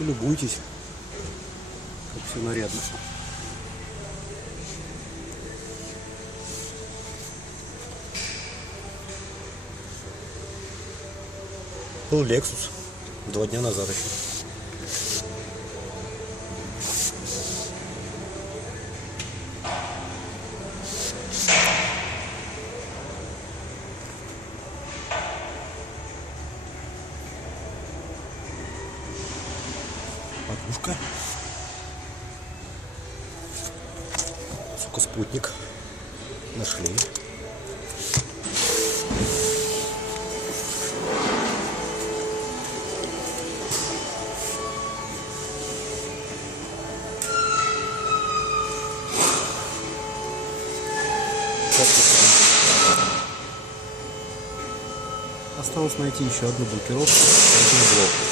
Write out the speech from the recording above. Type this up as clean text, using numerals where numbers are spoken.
Полюбуйтесь, как все нарядно. Был Lexus 2 дня назад еще. Подушка. Спутник. Нашли. Осталось найти еще одну блокировку, один блок.